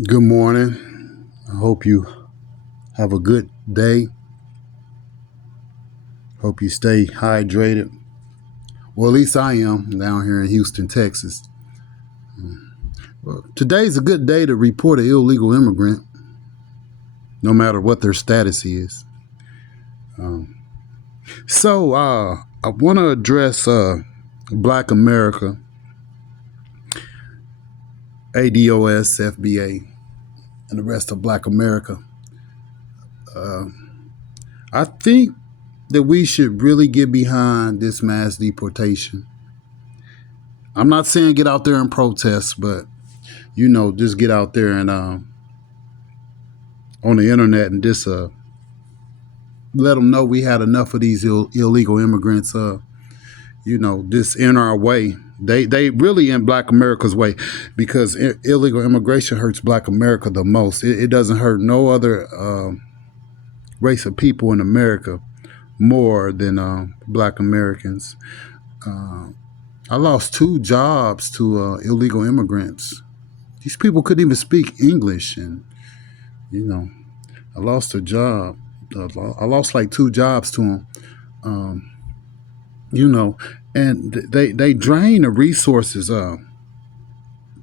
Good morning. I hope you have a good day. Hope you stay hydrated. Well, at least I am down here in Houston, Texas. Well, today's a good day to report an illegal immigrant, no matter what their status is. Um, I want to address Black America, ADOS, FBA, and the rest of Black America. Uh, I think that we should really get behind this mass deportation. I'm not saying get out there and protest, but just get out there and on the internet and just let them know we had enough of these illegal immigrants. Just in our way. They really in Black America's way, because illegal immigration hurts Black America the most. It doesn't hurt no other race of people in America more than Black Americans. I lost 2 jobs to illegal immigrants. These people couldn't even speak English, and I lost a job. I lost like 2 jobs to them. Um, and they drain the resources.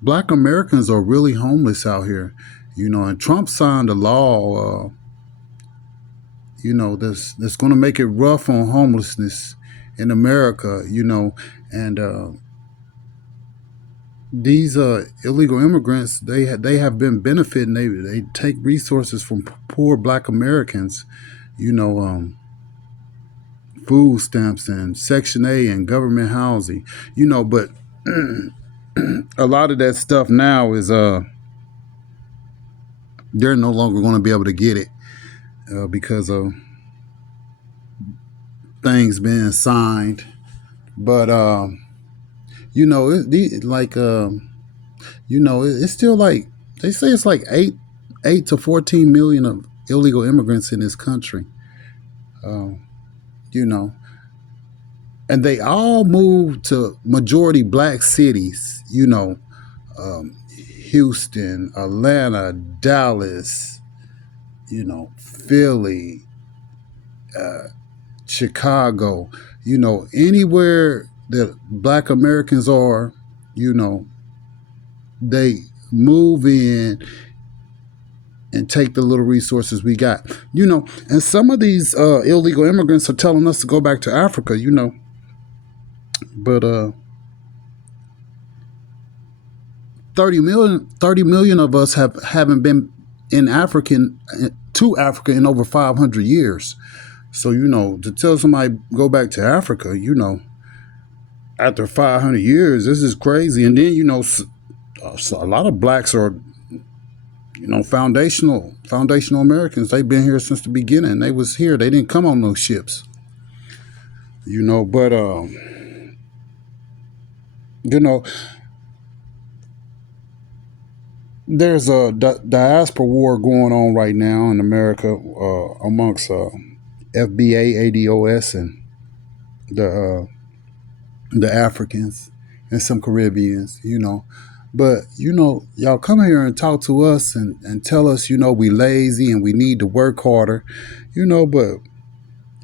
Black Americans are really homeless out here, and Trump signed a law, that's going to make it rough on homelessness in America, and these illegal immigrants, they have been benefiting. They take resources from poor Black Americans, food stamps and Section A and government housing, but a lot of that stuff now is they're no longer going to be able to get it because of things being signed. But it's still like they say it's like 8 to 14 million of illegal immigrants in this country. Uh, you know, and they all moved to majority Black cities. Houston, Atlanta, Dallas, Philly, Chicago. Anywhere that Black Americans are, they move in and take the little resources we got. And some of these illegal immigrants are telling us to go back to Africa, but 30 million of us haven't been to Africa in over 500 years. So, to tell somebody go back to Africa, after 500 years, this is crazy. And then, so a lot of Blacks are, foundational Americans. They've been here since the beginning. They was here. They didn't come on those ships, but, there's a diaspora war going on right now in America amongst FBA, ADOS, and the Africans and some Caribbeans, But, y'all come here and talk to us and tell us, we lazy and we need to work harder, but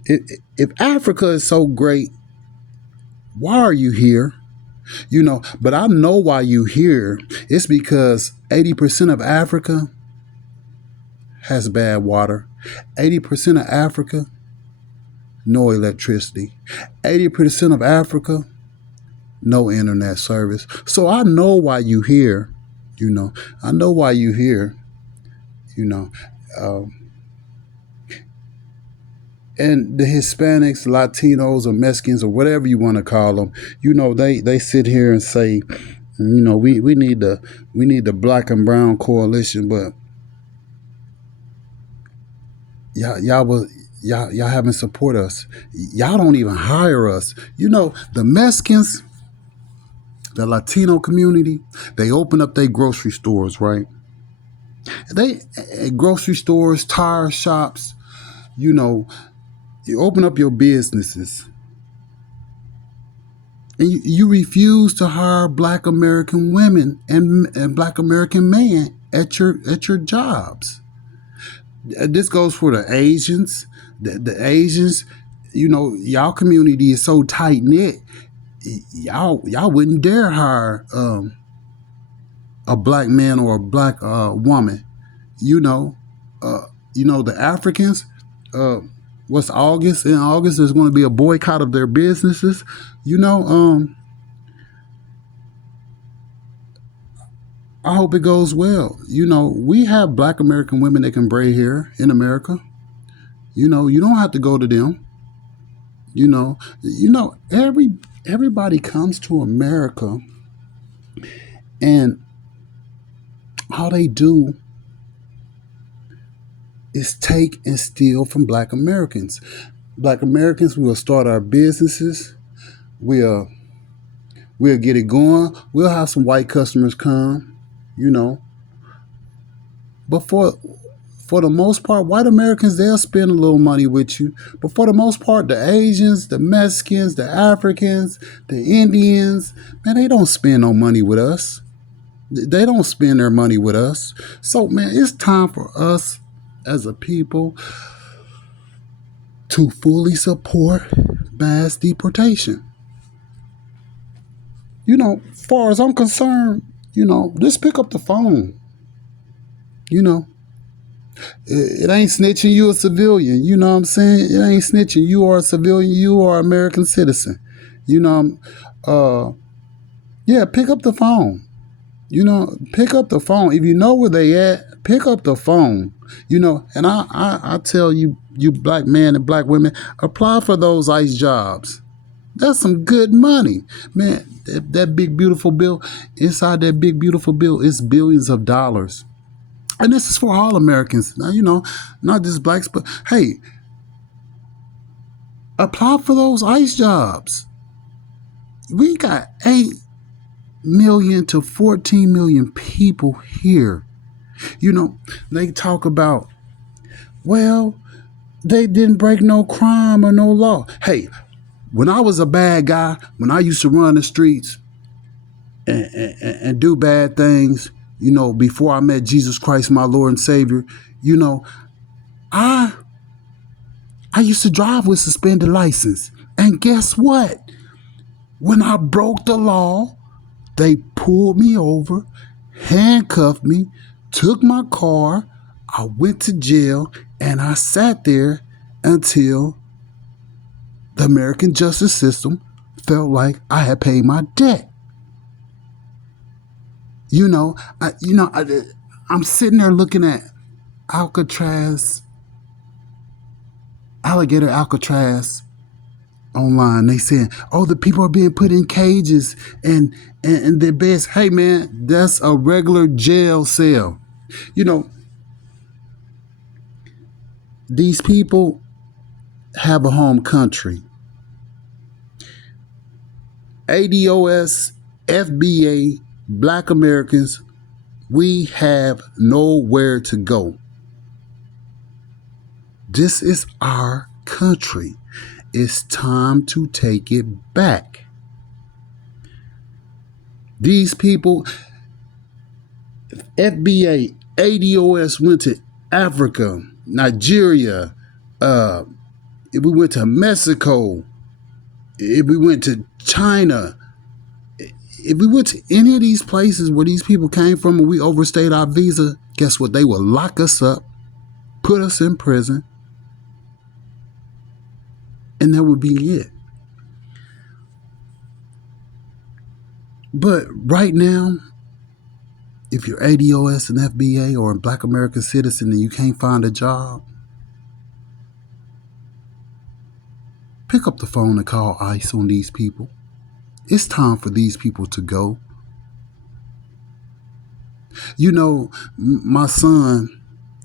if Africa is so great, why are you here? But I know why you here. It's because 80% of Africa has bad water. 80% of Africa, no electricity. 80% of Africa, no internet service. So I know why you here. I know why you here. And the Hispanics, Latinos, or Mexicans, or whatever you want to call them, they sit here and say, we need the Black and Brown coalition, but y'all haven't support us. Y'all don't even hire us. The Mexicans, the Latino community, they open up their grocery stores, right? They grocery stores, tire shops, you open up your businesses, and you refuse to hire Black American women and Black American men at your jobs. This goes for the Asians. The Asians, y'all community is so tight knit. Y'all wouldn't dare hire a black man or a black woman. You know, the Africans. What's August? In August, there's going to be a boycott of their businesses. I hope it goes well. We have black American women that can braid hair in America. You don't have to go to them. Everybody comes to America, and all they do is take and steal from black Americans. Black Americans, we will start our businesses. We'll get it going. We'll have some white customers come. But for the most part, white Americans, they'll spend a little money with you. But for the most part, the Asians, the Mexicans, the Africans, the Indians, man, they don't spend no money with us. They don't spend their money with us. So, man, it's time for us as a people to fully support mass deportation. As far as I'm concerned, just pick up the phone. It ain't snitching, you a civilian. You know what I'm saying? It ain't snitching. You are a civilian. You are an American citizen. Yeah, pick up the phone. Pick up the phone. If you know where they at, pick up the phone. And I tell you black men and black women, apply for those ICE jobs. That's some good money. Man, that big beautiful bill, inside that big beautiful bill is billions of dollars. And this is for all Americans. Now, not just blacks, but hey, apply for those ICE jobs. We got 8 million to 14 million people here. They talk about, well, they didn't break no crime or no law. Hey, when I was a bad guy, when I used to run the streets and do bad things, before I met Jesus Christ, my Lord and Savior, I used to drive with suspended license. And guess what? When I broke the law, they pulled me over, handcuffed me, took my car, I went to jail, and I sat there until the American justice system felt like I had paid my debt. I'm sitting there looking at Alligator Alcatraz online. They saying, oh, the people are being put in cages and their beds. Hey, man, that's a regular jail cell. These people have a home country. ADOS, FBA, Black Americans, we have nowhere to go. This is our country. It's time to take it back. These people, FBA, ADOS went to Africa, Nigeria, if we went to Mexico, if we went to China, if we went to any of these places where these people came from and we overstayed our visa, guess what? They will lock us up, put us in prison, and that would be it. But right now, if you're ADOS and FBA or a Black American citizen and you can't find a job, pick up the phone and call ICE on these people. It's time for these people to go. My son,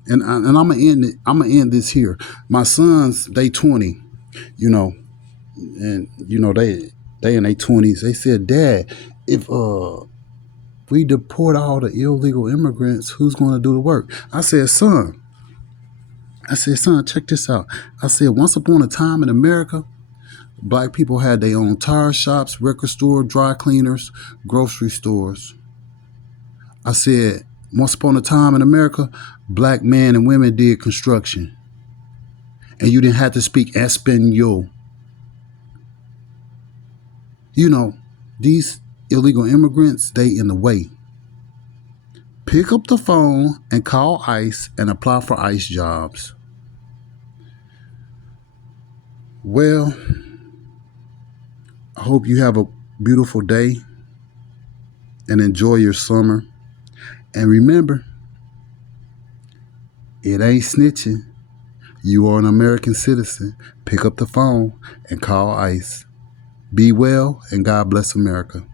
and I'm gonna end it. I'm gonna end this here. My sons, they 20, and they in their 20s. They said, Dad, if we deport all the illegal immigrants, who's going to do the work? I said, son, check this out. I said, once upon a time in America, Black people had their own tire shops, record store, dry cleaners, grocery stores. I said, Once upon a time in America, black men and women did construction, and you didn't have to speak Espanol. You know, these illegal immigrants, they in the way. Pick up the phone and call ICE and apply for ICE jobs. Well, I hope you have a beautiful day and enjoy your summer. And remember, it ain't snitching. You are an American citizen. Pick up the phone and call ICE. Be well and God bless America.